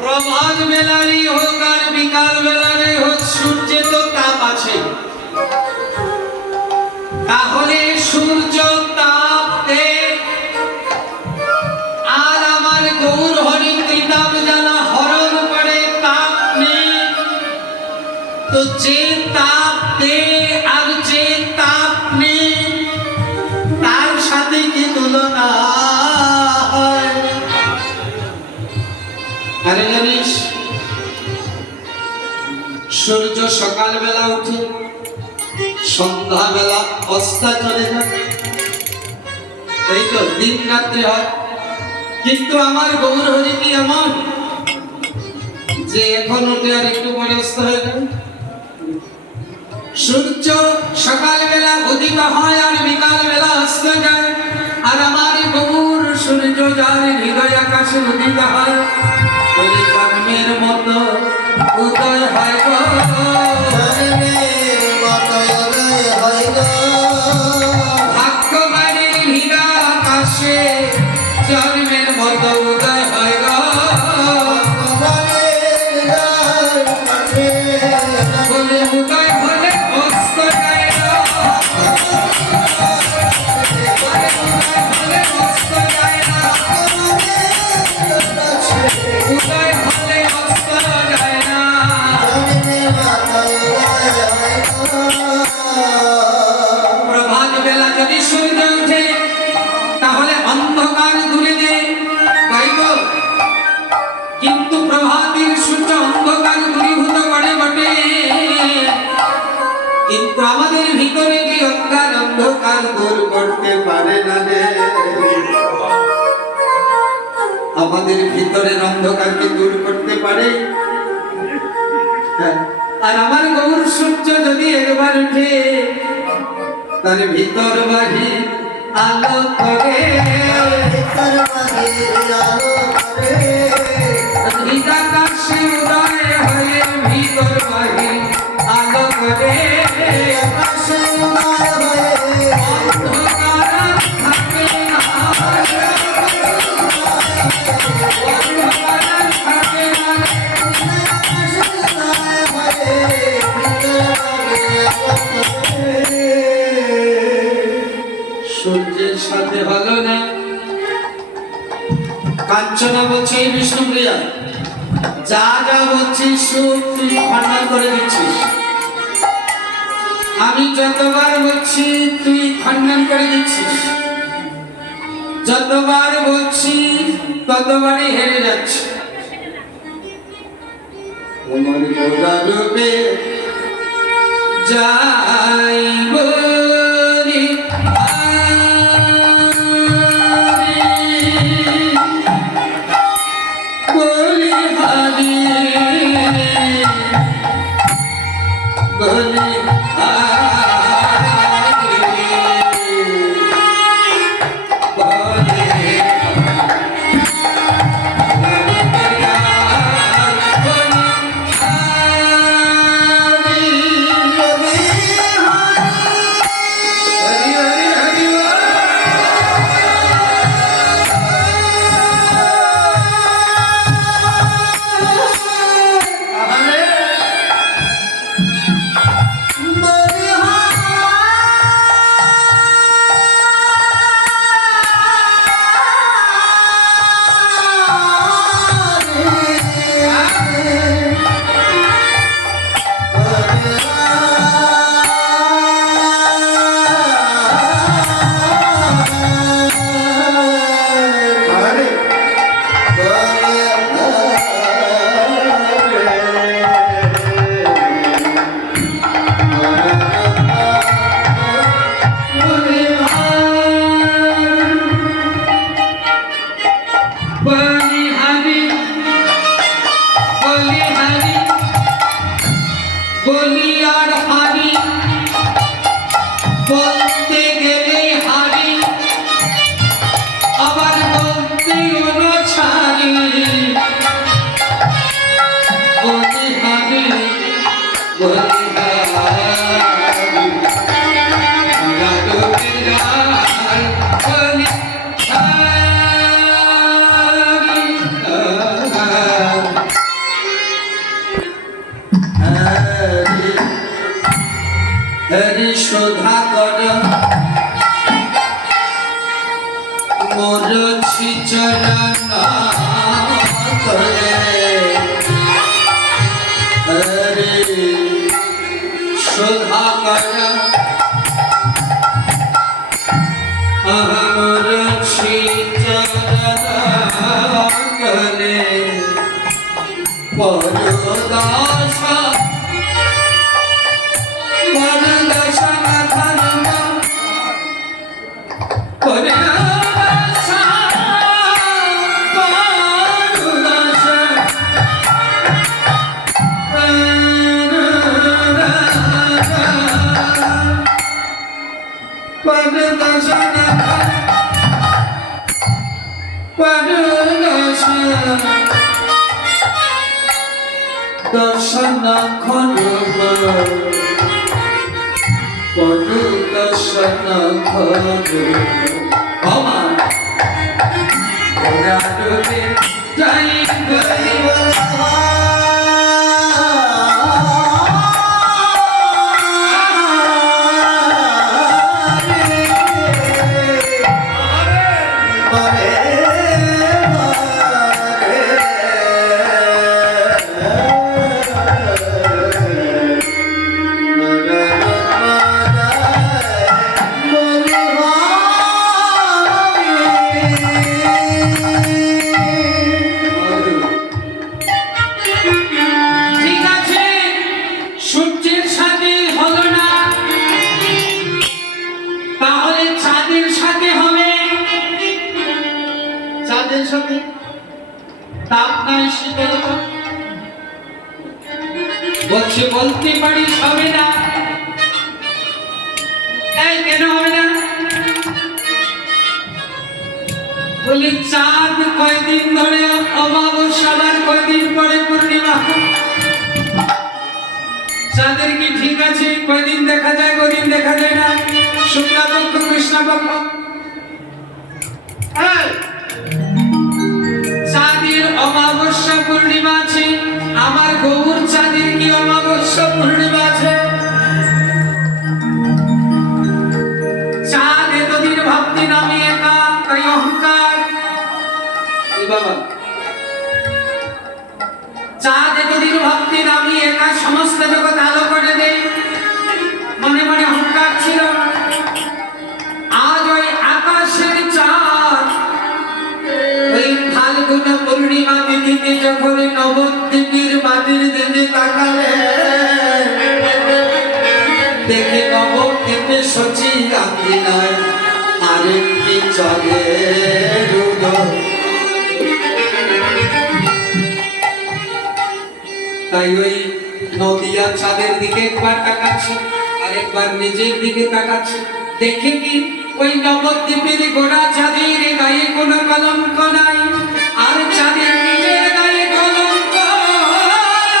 প্রভাত বেলারই হোক আর বিকাল বেলারই হোক, সূর্যে তো তাপ আছে। তাহলে সূর্য তাপ দেয় আর আমার গৌর হরি ত্রিতাপ জ্বালা হরণ করে তাপ নেই। তো যে তাপ দেয় আর যে তাপ নেই তার সাথে কি তুলনা হয়? আরে জানিস, সূর্য সকালবেলা উঠে সন্ধ্যাবেলা অস্তা চলে যায়, এই তো দিন রাত্রি হয়। কিন্তু আমার গৌর হরি কি এমন যে এখন উঠে আর একটু পরে অস্ত হয়ে যায়? সূর্য সকালবেলা উদিত হয় আর বিকালবেলা অস্ত যায়। আর আমার গৌর সূর্য যার হৃদয় আকাশে উদিত হয়, ওই জন্মের মতো উদয় হয় গো, ভাগ্যবানের হৃদয় আকাশে জন্মের মতো উদয় হয় গো। বলে উদয় হলে অস্ত যায় না, উদয় হলে অস্ত যায় না, উদয় হলে অস্ত যায় না। প্রভাত বেলা যদি সূর্য ওঠে তাহলে অন্ধকার দূরে দেয়, তাই তো? কিন্তু প্রভাতের সূর্য অন্ধকার দূরীভূত করে বটে, কিন্তু আমাদের ভিতরে যে অজ্ঞান অন্ধকার দূর করতে পারে না রে। আমাদের ভিতরের অন্ধকারকে দূর করতে পারে। আর আমার গৌর সূর্য যদি একবার উঠে তার ভিতর বাহির আলো করে, হৃদাকাশে উদয় হয়ে ভিতর বাহির আলো করে। অন্ধকার থাকে না, অন্ধকার থাকে না। সূর্যের সাথে হলো না। কাঞ্চনা বলছে, বিষ্ণুপ্রিয়া যা যা বলছিস সব তুই খণ্ডন করে দিচ্ছিস। আমি যতবার বলছি তুই খণ্ডন করে দিচ্ছিস, যতবার বলছি ততবারই হেরে যাচ্ছে। তোমার গোরা রূপে যাই বলি বলি হরি শোধা কর মোর চরণ হরি শোধা কর মোর চরণ পরদাস দর্শন খরব পরু দর্শন খরব আমার রাধে জয় গরিব বলছে বলতে পারি হবে না কেন হবে না বলি চাঁদ কয়দিন ধরে অমাবস্যার কয়দিন পরে পূর্ণিমা চাঁদের কি ঠিক আছে কয়দিন দেখা যায় কয়দিন দেখা যায় না শুক্লাপক্ষ কৃষ্ণপক্ষ চাঁদের অমাবস্যা পূর্ণিমা আছে আমার গৌর চাঁদের কি অমাবস্যা পূর্ণিমা আছে চাঁদ এতদিন ভক্তি নামে একা তাই অহংকার বাবা চাঁদ এতদিন ভক্তি নামে একা সমস্ত জগৎ আলো করে দেয় মনে মনে অহংকার ছিল আজ ওই আকাশের চাঁদ ওই ফাল্গুন পূর্ণিমা তিথিতে যখন নবদ্বীপের মাটির দিকে তাকালে দেখে নবদ্বীপে সচি রাত্রি নয় আরেকটি চলে তাই ওই নদিয়া চাঁদের দিকে একবার তাকাচ্ছে আরেকবার নিজের দিকে তাকাচ্ছে দেখে কি ওই নবদ্বীপের গোড়া চাঁদের গায়ে কোনো কলঙ্ক নাই আর চাঁদের নিজের গায়ে কলঙ্ক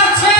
আছে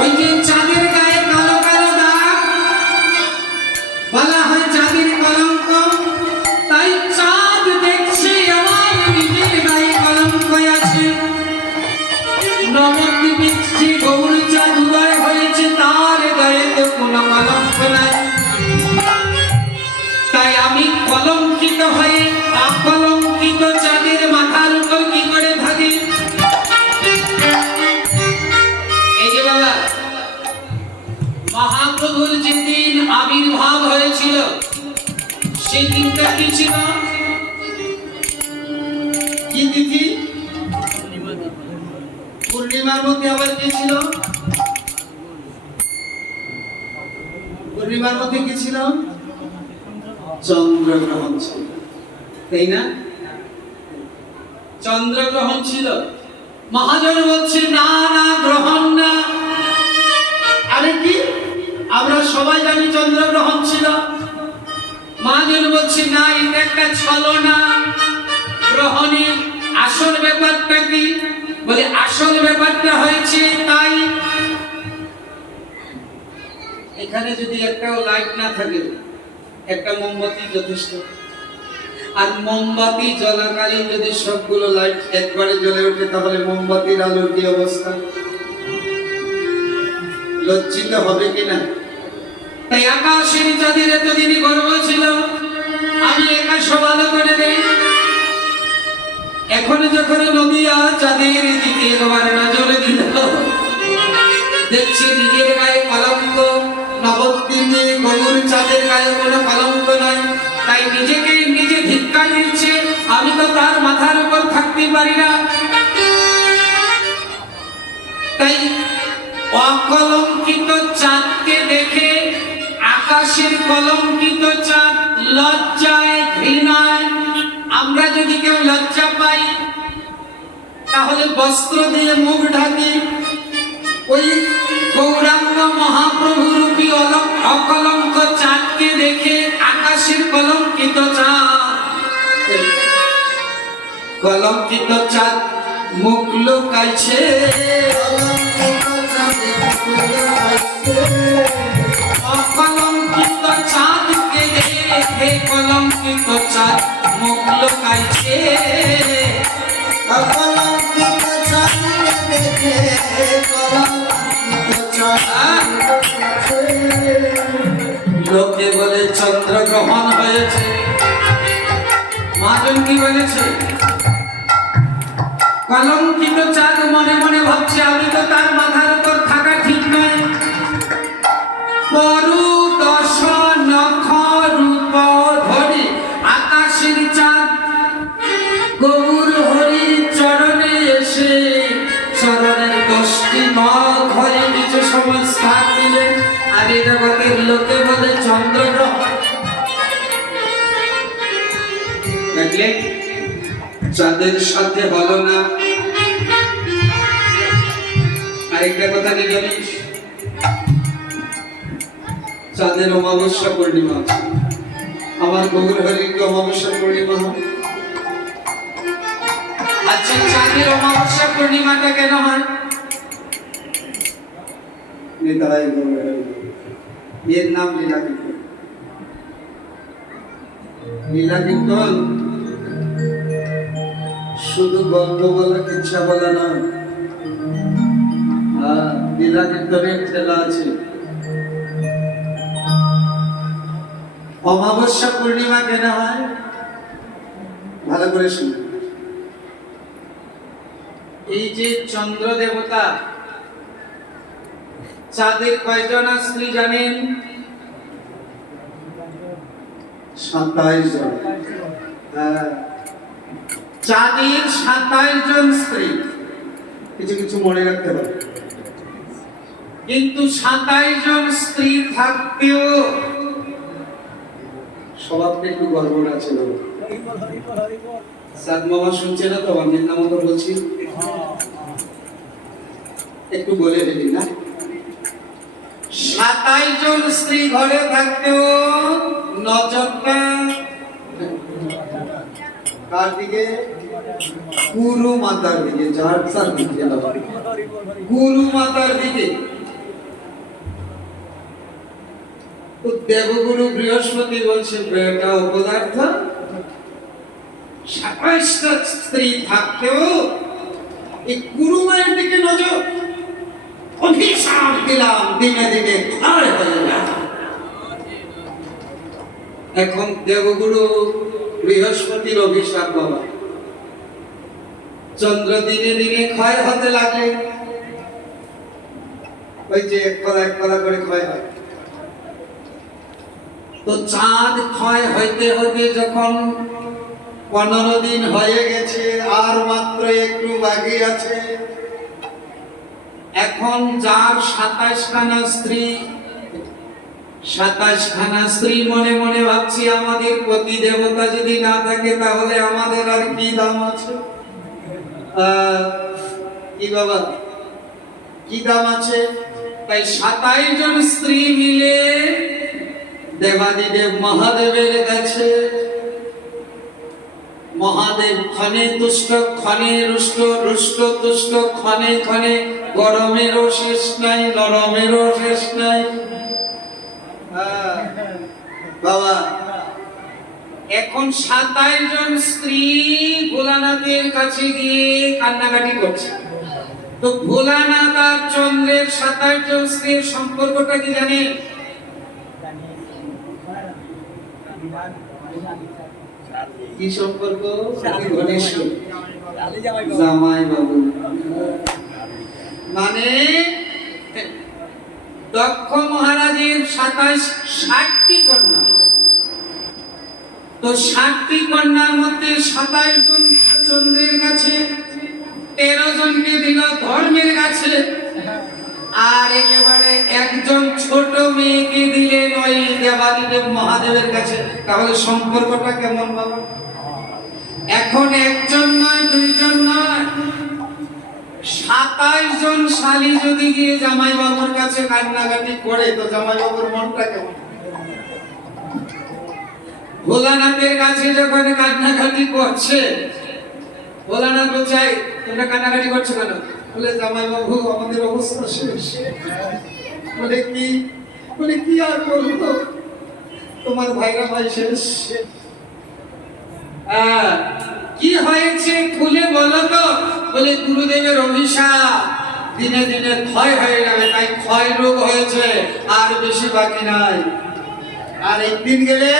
ওই যে চাঁদের গায়ে কালো কালো দাগ বলা হয় চাঁদের কলঙ্ক তাই চাঁদ দেখছে আমার নিজের গায়ে কলঙ্ক আছে নবদ্বীপের যে গৌর চাঁদ উদয় হয়েছে তার গায়ে তো কোনো কলঙ্ক নাই তাই আমি কলঙ্কিত হয়ে অকলঙ্কিত চাঁদের মাথার উপর কি করে থাকি এই যে বাবা মহাপ্রভুর যেদিন আবির্ভাব হয়েছিল সেই দিনটা কি ছিল কি তিথি পূর্ণিমার মধ্যে আবার কি ছিল পূর্ণিমার মধ্যে কি ছিল চন্দ্রগ্রহণ ছিল তাই না চন্দ্রগ্রহণ ছিল মহাজন বলছে না না গ্রহণ না আরে কি আমরা সবাই জানি চন্দ্রগ্রহণ ছিল মা যে বলছি না, এটা একটা ছলনা গ্রহণী। আসল ব্যাপারটা কি? বলে আসল ব্যাপারটা হয়েছে তাই এখানে যদি একটাও লাইট না থাকে, একটা মোমবাতি যথেষ্ট। আর মোমবাতি জ্বলাকালীন যদি সবগুলো লাইট একবারে জ্বলে ওঠে, তাহলে মোমবাতির আলোর কি অবস্থা? লজ্জিত হবে কিনা? তাই আকাশের চাঁদের এতদিনই গর্ব ছিল, আমি একা সব আলো করে দেই। এখন যখন নদিয়া চাঁদের দিকে এবার নজর দিল, দেখছি নিজের গায়ে কলঙ্ক, নবদ্বীপে গৌর চাঁদের গায়ে কোনো কলঙ্ক নয়। তাই নিজেকে নিজে ধিক্কার দিচ্ছে, আমি তো তার মাথার উপর থাকতে পারি না। তাই অকলঙ্কিত চাঁদকে দেখে আকাশের কলঙ্কিত চাঁদ লজ্জায় ঘৃণায়, আমরা যদি কেউ লজ্জা পাই তাহলে বস্ত্র দিয়ে মুখ ঢাকি। ওই গৌরাঙ্গ মহাপ্রভু রূপী অকলঙ্ক চাঁদকে দেখে আকাশের কলঙ্কিত চাঁদ, কলঙ্কিত চাঁদ মুখ লুকাইছে, অকলঙ্কিত চাঁদকে দেখে কলঙ্কিত চাঁদ মুখ লুকাইছে, অকলঙ্কিত চাঁদকে দেখে কলঙ্কিত চাঁদ। লোকে বলে চন্দ্রগ্রহণ হয়েছে, মহাজন কি বলেছে? কলঙ্কিত চাঁদ মনে মনে ভাবছে, আমি তো তার মাথার উপর থাকা ঠিক নয়। পরু দশ নখ রূপ ধরে আকাশের চাঁদ গৌর হরি চরণে এসে চরণের 10টি নখ হয়ে কিছু সময় স্থান দিলেন। আর এই জগতের লোকে বলে চন্দ্রগ্রহণ। দেখলে চাঁদের সাথে হলো না। আরেকটা কথা কি জানিস? চাঁদের অমাবস্যা পূর্ণিমা আছে। আমার গৌর হরির কি অমাবস্যা পূর্ণিমা হয়? আচ্ছা, চাঁদের অমাবস্যা পূর্ণিমাটা কেন হয়? নিতাই গৌর হরি, এর নাম লীলা কীর্তন। লীলা কীর্তন শুধু গল্প বলা, কিচ্ছা বলা না। লীলা কীর্তনের ঠেলা আছে। অমাবস্যা পূর্ণিমা কেন হয়? ভালো করে শুনুন। এই যে চন্দ্র দেবতা, চাঁদের কয়জনা স্ত্রী জানেন? 27 জন। চাঁদের 27 জন স্ত্রী। কিছু কিছু মনে রাখতে হবে। কিন্তু 27 জন স্ত্রী থাকতেও স্বভাবটা একটু গর্বর আছে। সাদ মামা শুনছে না তো? আমি নাম তো বলছি, একটু বলে ফেলি না। 27 জন স্ত্রী ঘরে থাকতেও নজরটা কার দিকে? গুরু মাতার দিকে। জাহার দিকে, গুরু মাতার দিকে। দেবগুরু বৃহস্পতি বলছে, বেটা অপদার্থ, 27টা স্ত্রী থাকতেও এই গুরু মায়ের দিকে নজর। অভিশাপ দিলাম, দিনে দিনে ক্ষয় হয়ে যায়। এখন দেবগুরু বৃহস্পতির অভিশাপ বাবা। চন্দ্র দিনে দিনে ক্ষয় হতে লাগে। ওই যে এক কলা করে ক্ষয় হয়। তো চাঁদ ক্ষয় হইতে হইতে যখন 15 দিন হয়ে গেছে, আর মাত্র একটু বাকি আছে। এখন যার 27 খানা স্ত্রী, 27 খানা স্ত্রী মনে মনে ভাবছি, আমাদের পতি দেবতা যদি না থাকে তাহলে আমাদের আর কি দাম আছে? কি বাবা, কি দাম আছে? তাই 27 জন স্ত্রী মিলে দেবাদিদেব মহাদেবের কাছে। মহাদেব ক্ষণে তুষ্ট ক্ষণে রুষ্ট, রুষ্ট তুষ্ট ক্ষণে ক্ষণে, গরমেরও শেষ নাই নরমেরও শেষ নাই। বাবা, এখন 27 জন স্ত্রী ভোলানাথের কাছে গিয়ে কান্নাকাটি করছে। তো ভোলানাথ আর চন্দ্রের 27 জন স্ত্রীর সম্পর্কটা কি জানেন? কি সম্পর্ক? জামাই বাবু। মানে দক্ষ মহারাজের 60টি কন্যা। তো 60টি কন্যার মধ্যে 27 জন চন্দ্রের কাছে, 13 জনকে দিল ধর্মের কাছে, আর একেবারে একজন ছোট মেয়েকে দিলেন ওই দেবাদিদেব মহাদেবের কাছে। তাহলে সম্পর্কটা কেমন বাবা? এখন একজন নয়, দুইজন নয়, 27 জন শালী যদি গিয়ে জামাই বাবুর কাছে কান্নাকাটি করে, তো জামাই বাবুর মনটা কেমন? ভোলানাথের কাছে যখন কান্নাকাটি করছে, ভোলানাথ বলছে, তোমরা কান্নাকাটি করছো কেন? বলে জামাই বাবু আমাদের অবস্থা শেষ। বলে কি আর বলবো, তোমার ভাইরা ভাই শেষ। কি হয়েছে খুলে বলো তো? বলে গুরুদেবের অভিশাপ, দিনে দিনে ক্ষয় হয়ে যাবে, তাই ক্ষয় রোগ হয়েছে, আর বেশি বাকি নাই, আর একদিন গেলে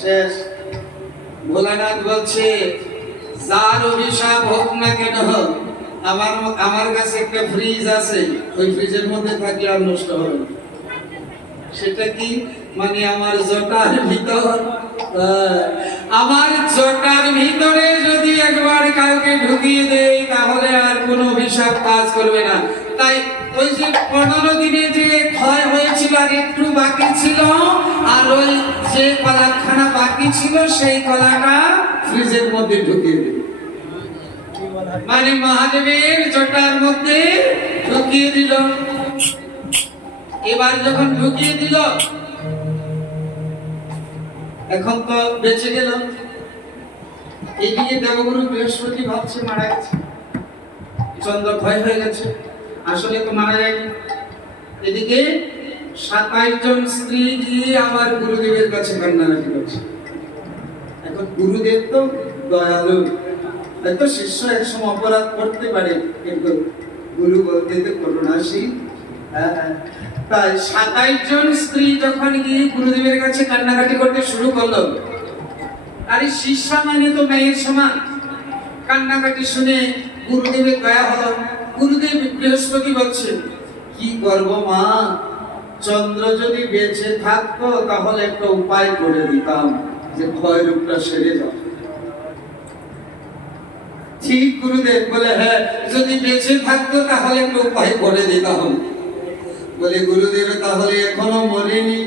শেষ। ভোলানাথ বলছে, যার অভিশাপ হোক না কেন, আমার কাছে একটা ফ্রিজ আছে, ওই ফ্রিজের মধ্যে থাকলে আর নষ্ট হবে না। সেটা কি? মানে আমার জটার ভিতর, আমার জটার ভিতরে যদি একবার কাউকে ঢুকিয়ে দেই, তাহলে আর কোনো অভিশাপ কাজ করবে না। তাই ওই যে 15 দিনে যে ক্ষয় হয়েছিল আর একটু বাকি ছিল, আর ওই যে কলাখানা বাকি ছিল, সেই কলাটা ফ্রিজের মধ্যে ঢুকিয়ে দিল। মানে মহাদেবের জটার মধ্যে ঢুকিয়ে দিল। এবার যখন ঢুকিয়ে দিল, এখন তো বেঁচে গেল। এইদিকে দেবগুরু বৃহস্পতি ভাবছে মারা গেছে, চন্দ্র ক্ষয় হয়ে গেছে, আসলে তো মারা যায়নি। এদিকে 27 জন স্ত্রী গিয়ে আমার গুরুদেবের কাছে কান্নাকাটি করছে। এখন গুরুদেব তো দয়ালু, হয়তো শিষ্য একসময় অপরাধ করতে পারে, কিন্তু গুরু বলতে তো করুণাশীল। তাই 27 জন স্ত্রী যখন গিয়ে গুরুদেবের কাছে কান্নাকাটি করতে শুরু করলো, আরে শিষ্য মানে তো মেয়ের সমান। কান্নাকাটি শুনে গুরুদেবের দয়া হলো। গুরুদেব বৃহস্পতি বলছে, কি করব মা, চন্দ্র যদি বেঁচে থাকতো তাহলে একটা উপায় করে দিতাম যে ক্ষয় রূপটা সেরে যাবে। ঠিক গুরুদেব বলে, হ্যাঁ যদি বেঁচে থাকতো তাহলে একটা উপায় করে দিতাম। বলে গুরুদেব তাহলে এখনো মরেনি?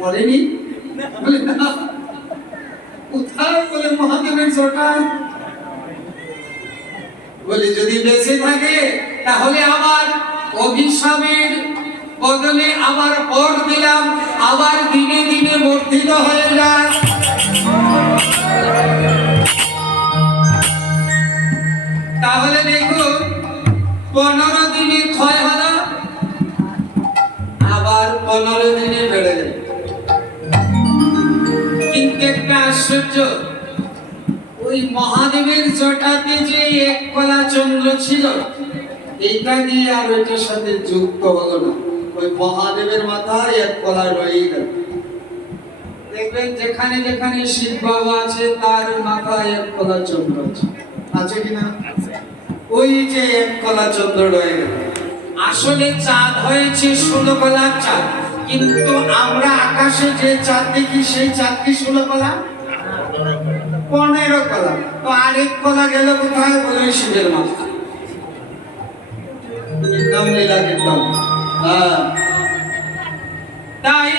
মরেনি? বলে না। কোথায়? বলে মহাদেবের জটা। বলে যদি বেঁচে থাকে তাহলে আবার অভিশাপের বদলে আবার বর দিলাম, আবার দিনে দিনে বর্ধিত হয়ে যায়। তাহলে দেখুন, 15 দিনে ক্ষয় হলো, আবার 15 দিনে বেড়ে গেল। কিন্তু একটা আশ্চর্য, ওই মহাদেবের জটাতে যে এক কলা চন্দ্র ছিল, এইটা নিয়ে আর ওইটার সাথে যুক্ত হলো না। ওই মহাদেবের মাথায় এক কলা রয়ে গেল। দেখবেন যেখানে যেখানে শিব বাবা আছে, তার মাথায় এক কলা চন্দ্র আছে, আছে কিনা? ওই যে এক কলা চন্দ্র রয়ে গেল। আসলে চাঁদ হয়েছে 16 কলার চাঁদ, কিন্তু আমরা আকাশে যে চাঁদ দেখি, সেই চাঁদ কি 16 কলা? 15 কলা। তো আরেক কলা গেল কোথায়? বলে শিবের মাথা। একদম লীলা, একদম। তাই